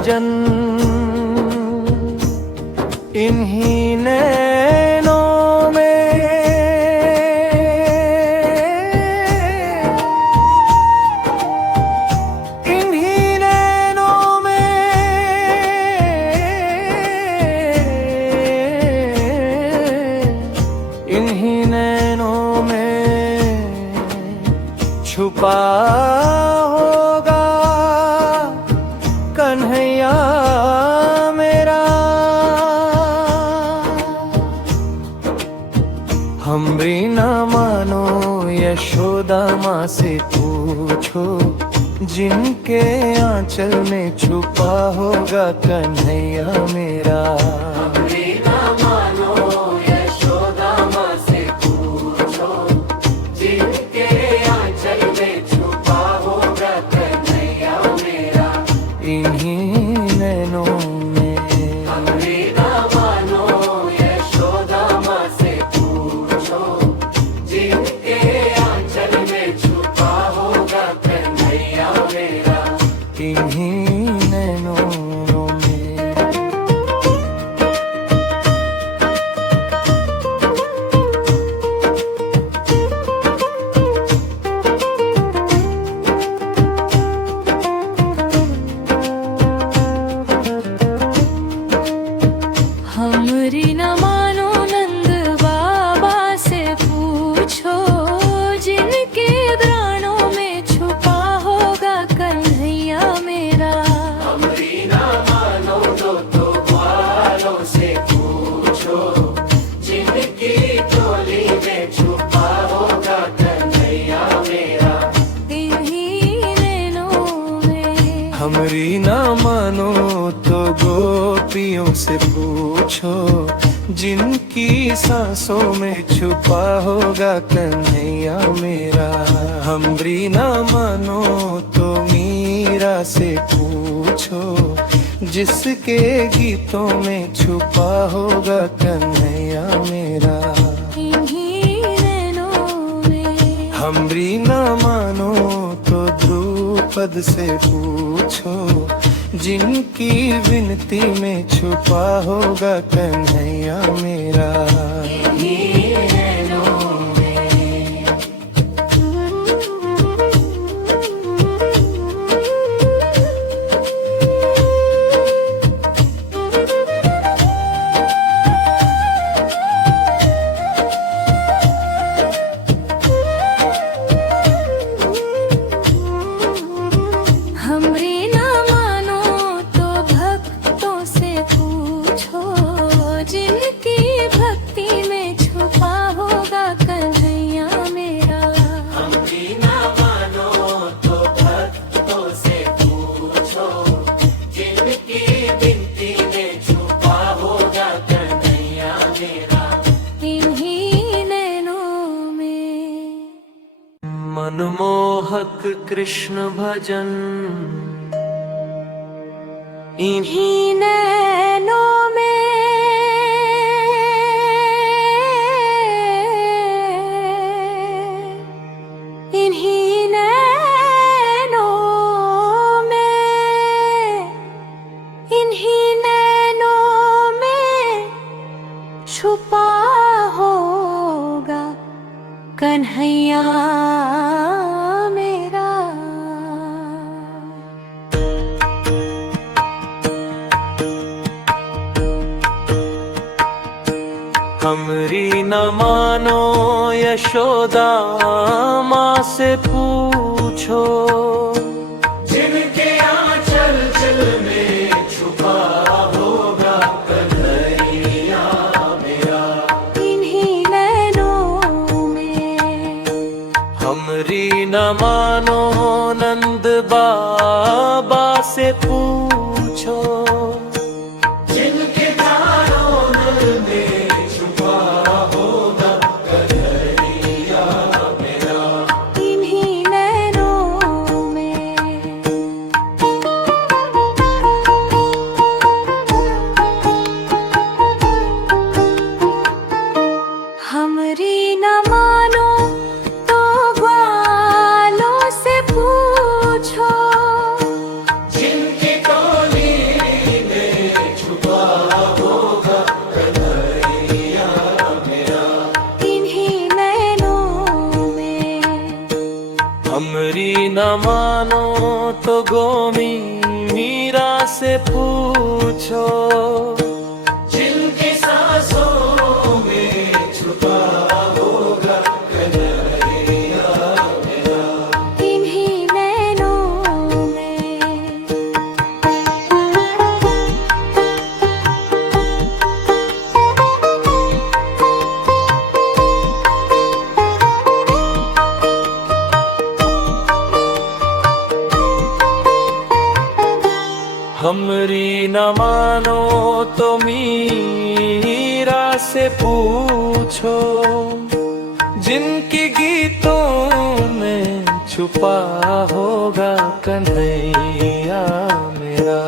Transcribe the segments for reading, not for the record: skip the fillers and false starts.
भजन इन्हीं नैनों में, इन्हीं नैनों में, इन्हीं नैनों में छुपा होगा कन्हैया मेरा। हमरी ना मानो यशोदा माँ से पूछो, जिनके आंचल में छुपा होगा कन्हैया मेरा। हमरी ना मानो यशोदा माँ से पूछो, जिनके आंचल में छुपा होगा कन्हैया मेरा। इन्हीं नैनों में, हमरी ना मानो यशोदा माँ से पूछो, जिनके आंचल में छुपा होगा कन्हैया मेरा। इन्हीं नैनों में। हमरी न मानो नंद बाबा से पूछो, जिनके प्राणों में छुपा होगा कन्हैया मेरा। हमरी ना मानो तो वालों से पूछो, जिनकी टोली में छुपा होगा कन्हैया मेरा। इन्हीं नैनों में, हमरी ना मानो तो गोपियों से पूछो, जिनकी सांसों में छुपा होगा कन्हैया मेरा। हमरी ना मानो तो मीरा से पूछो, जिसके गीतों में छुपा होगा कन्हैया मेरा। इन्हीं नैनों में, हमरी ना मानो तो द्रुपद से पूछो, जिनकी विनती में छुपा होगा कन्हैया मेरा। इन्हीं नैनों में, हमरी न मानो तो भक्तों से पूछो, जिनकी भक्ति में छुपा होगा कन्हैया मेरा। हमरी ना मानो तो भक्तों से पूछो, जिनकी विनती में छुपा होगा कन्हैया मेरा। इन्हीं नैनों में, मनमोहक कृष्ण भजन इन्हीं नैनों में, इन्हीं नैनों में, इन्हीं नैनों में छुपा होगा कन्हैया मेरा। हमरी न मानो यशोदा माँ से पूछो, जिनके आंचल में छुपा होगा कन्हैया मेरा। इन्हीं नैनों में, हमरी न मानो नंद बाबा से पूछो, जिनके प्राणों में छुपा होगा कन्हैया मेरा। इन्हीं नैनों में, हमरी न मानो तो ग्वालों से पूछो, हमरी न मानो तो गोमी मीरा से पूछो, जिनकी सांसों में छुपा होगा कन्हैया मेरा, इन्हीं नैनों में। हमरी न मानो तो मीरा से पूछो, जिनकी गीतों में छुपा होगा कन्हैया मेरा,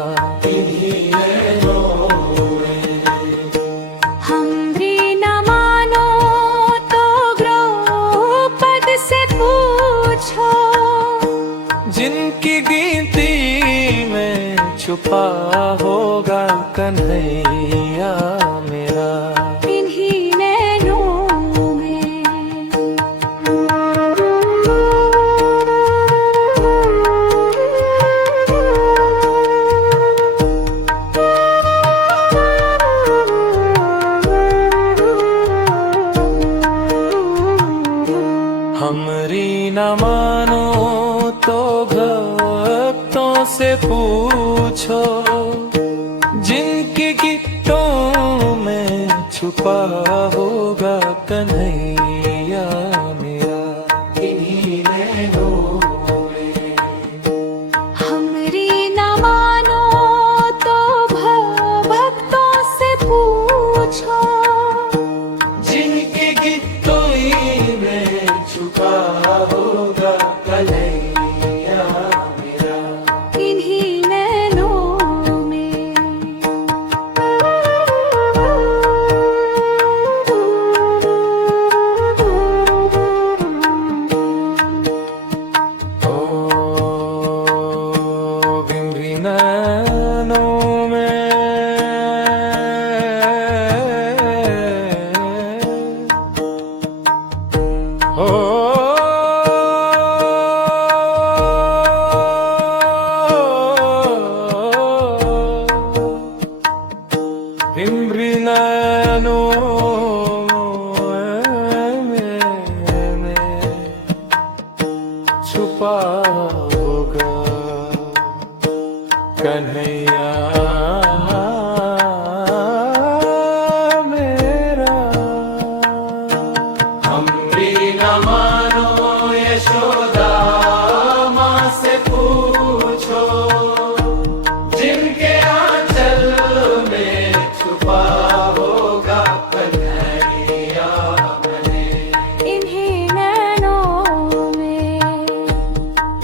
इन्हीं नैनों में। हमरी न मानो तो द्रौपद से पूछो, जिनकी गिनती में छुपा होगा कन्हैया मेरा, इन्हीं नैनों में। हमरी न मानो तो भक्तों से पूछो, जिनकी गिट्टों में छुपा होगा कन्हैया मेरा, इन्हीं नैनों में। हमरी न मानो तो भक्तों से पूछो, जिनकी गिट्टों में छुपा होगा कन्हैया मेरा, इन्हीं नैनों में। ओ बिंबी नैनों में, ओ बिंबी नैनों में छुपा होगा कन्हैया मेरा, हमरी न मानो यशोदा माँ से पूछो, जिनके आंचल में छुपा होगा कन्हैया मेरे, इन्हीं नैनों में।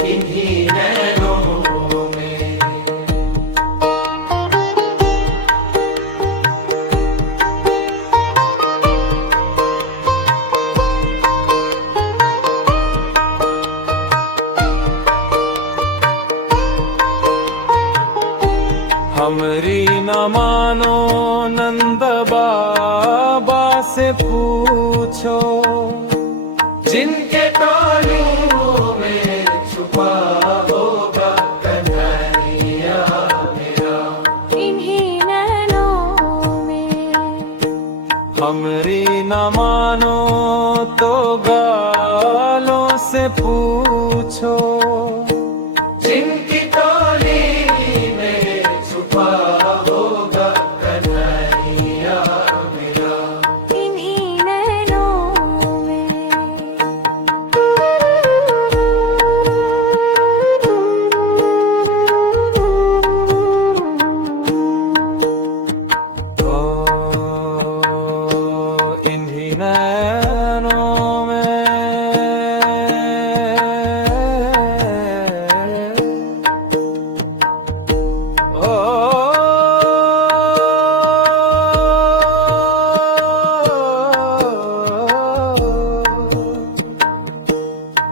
इन्हीं नैनों में। हमरी न मानो नंद बाबा से पूछो, जिनके टोलियों में छुपा होगा कन्हैया मेरा, इन्हीं नैनों में। हमरी न मानो तो गालों से पूछो, जिनकी टोली में छुपा होगा कन्हैया मेरा, इन्हीं नैनों में। ओ इन्हीं नैनों में,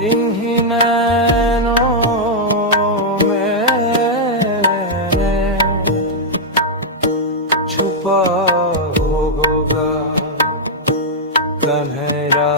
इन्हीं नैनों में छुपा होगा कन्हैया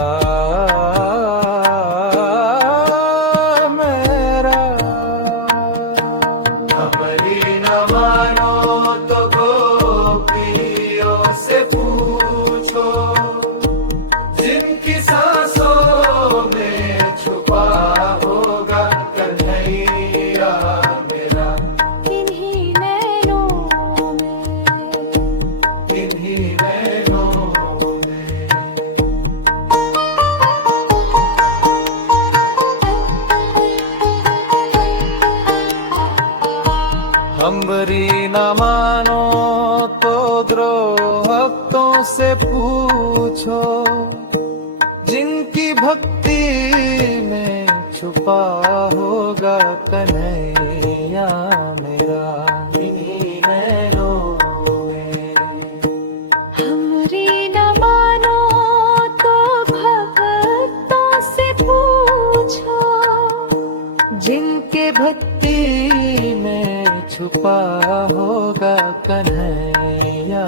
हमरी न मानो तो द्रोहत्तों से पूछो, जिनकी भक्ति में छुपा होगा कन्हैया मेरा इन्हीं नैनों में। हमरी न मानो तो भक्तों से पूछो, जिनके भक्ति में छुपा होगा कन्हैया